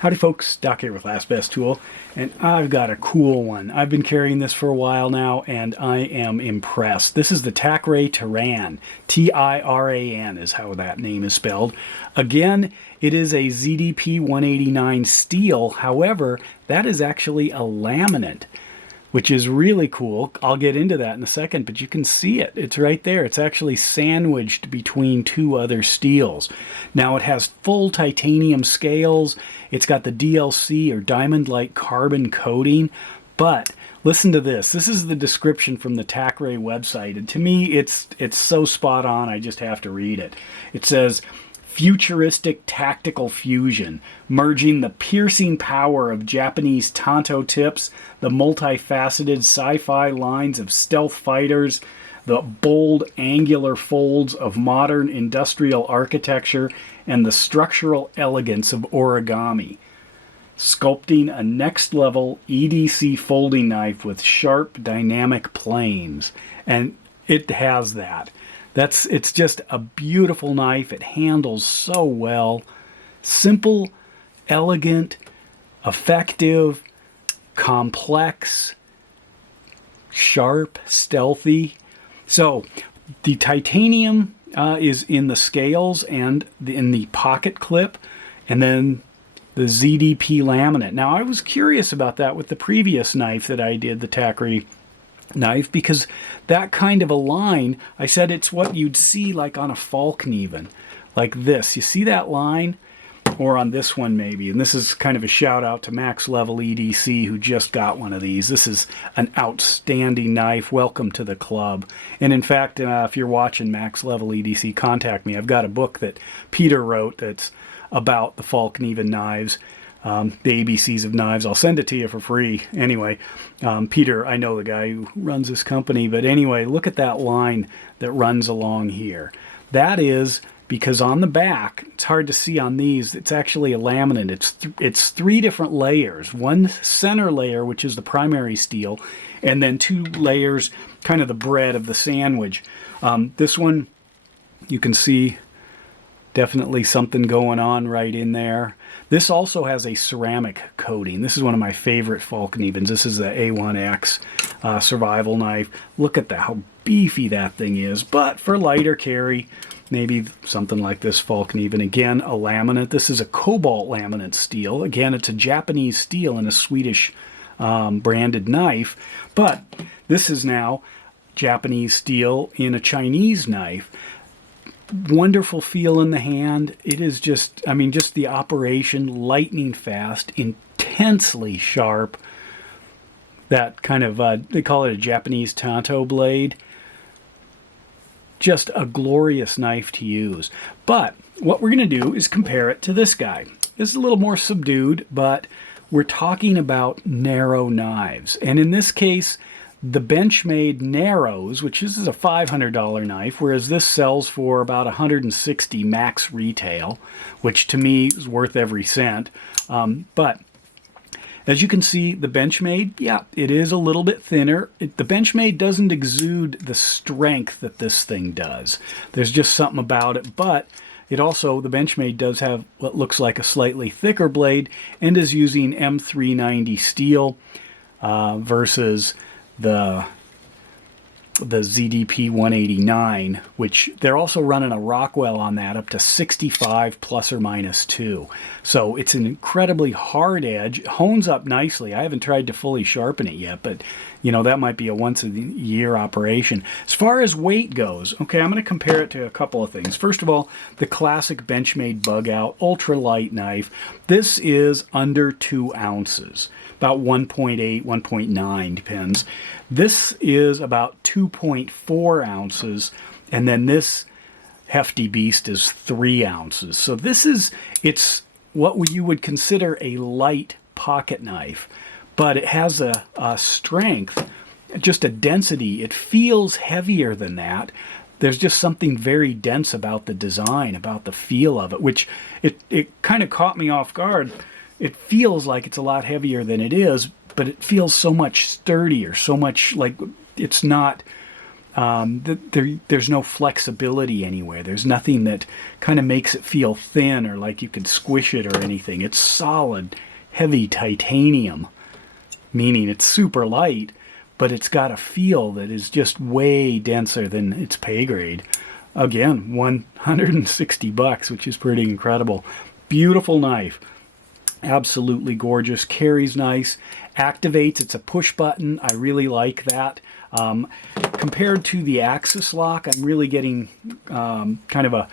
Howdy folks, Doc here with Last Best Tool, and I've got a cool one. I've been carrying this for a while now, and I am impressed. This is the TACRAY Tiran. T-I-R-A-N is how that name is spelled. Again, it is a ZDP 189 steel. However, that is actually a laminate, which is really cool. I'll get into that in a second, but you can see it. It's right there. It's actually sandwiched between two other steels. Now it has full titanium scales. It's got the DLC or diamond-like carbon coating, but listen to this. This is the description from the TACRAY website, and to me, it's so spot on, I just have to read it. It says, futuristic tactical fusion, merging the piercing power of Japanese tanto tips, the multifaceted sci-fi lines of stealth fighters, the bold angular folds of modern industrial architecture, and the structural elegance of origami. Sculpting a next-level EDC folding knife with sharp, dynamic planes. And it has that. It's just a beautiful knife. It handles so well. Simple, elegant, effective, complex, sharp, stealthy. So the titanium is in the scales and in the pocket clip, and then the ZDP laminate. Now I was curious about that with the previous knife that I did, the TACRAY knife, because that kind of a line, I said it's what you'd see like on a falcon even, like this. You see that line? Or on this one maybe. And this is kind of a shout out to Max Level EDC who just got one of these. This is an outstanding knife. Welcome to the club. And in fact, if you're watching Max Level EDC, contact me. I've got a book that Peter wrote that's about the falcon even knives. The ABCs of knives. I'll send it to you for free. Anyway, Peter, I know the guy who runs this company, but anyway, look at that line that runs along here. That is because on the back, it's hard to see on these, it's actually a laminate. It's three different layers. One center layer, which is the primary steel, and then two layers, kind of the bread of the sandwich. This one, you can see definitely something going on right in there. This also has a ceramic coating. This is one of my favorite falcon evens. This is the A1X survival knife. Look at that, how beefy that thing is. But for lighter carry, maybe something like this falcon even. Again, a laminate. This is a cobalt laminate steel. Again, it's a Japanese steel and a Swedish branded knife. But this is now Japanese steel in a Chinese knife. Wonderful feel in the hand. It is just, I mean, just the operation, lightning fast, intensely sharp. That kind of, they call it a Japanese tanto blade. Just a glorious knife to use. But what we're going to do is compare it to this guy. This is a little more subdued, but we're talking about narrow knives. And in this case, the Benchmade Narrows, which is a $500 knife, whereas this sells for about $160 max retail, which to me is worth every cent. But as you can see, the Benchmade, yeah, it is a little bit thinner. The Benchmade doesn't exude the strength that this thing does. There's just something about it, but it also, the Benchmade does have what looks like a slightly thicker blade and is using M390 steel versus the ZDP 189, which they're also running a Rockwell on that up to 65 plus or minus 2. So it's an incredibly hard edge. It hones up nicely. I haven't tried to fully sharpen it yet, but you know, that might be a once a year operation. As far as weight goes, okay, I'm going to compare it to a couple of things. First of all, the classic Benchmade bug out ultralight knife. This is under 2 ounces. About 1.8, 1.9, depends. This is about 2.4 ounces, and then this hefty beast is 3 ounces. So this is, it's what you would consider a light pocket knife, but it has a strength, just a density. It feels heavier than that. There's just something very dense about the design, about the feel of it, which it kind of caught me off guard. It feels like it's a lot heavier than it is, but it feels so much sturdier, so much like it's not There's no flexibility anywhere. There's nothing that kind of makes it feel thin or like you could squish it or anything. It's solid, heavy titanium, meaning it's super light, but it's got a feel that is just way denser than its pay grade. Again, $160, which is pretty incredible. Beautiful knife. Absolutely gorgeous. Carries nice. Activates. It's a push button. I really like that. Compared to the Axis lock, I'm really getting kind of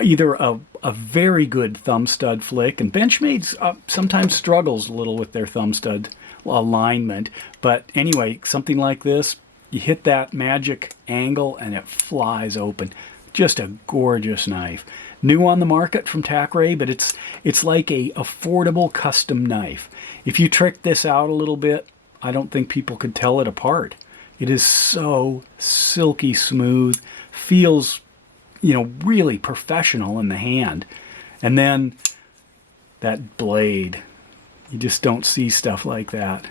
either a very good thumb stud flick, and Benchmade's sometimes struggles a little with their thumb stud alignment. But anyway, something like this, you hit that magic angle and it flies open. Just a gorgeous knife. New on the market from TACRAY, but it's like a affordable custom knife. If you trick this out a little bit, I don't think people could tell it apart. It is so silky smooth, feels, really professional in the hand. And then that blade, you just don't see stuff like that.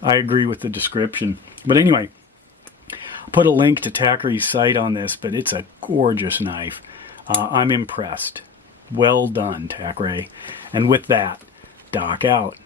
I agree with the description. But anyway, I'll put a link to TACRAY's site on this, but it's a gorgeous knife. I'm impressed. Well done, TACRAY. And with that, Doc out.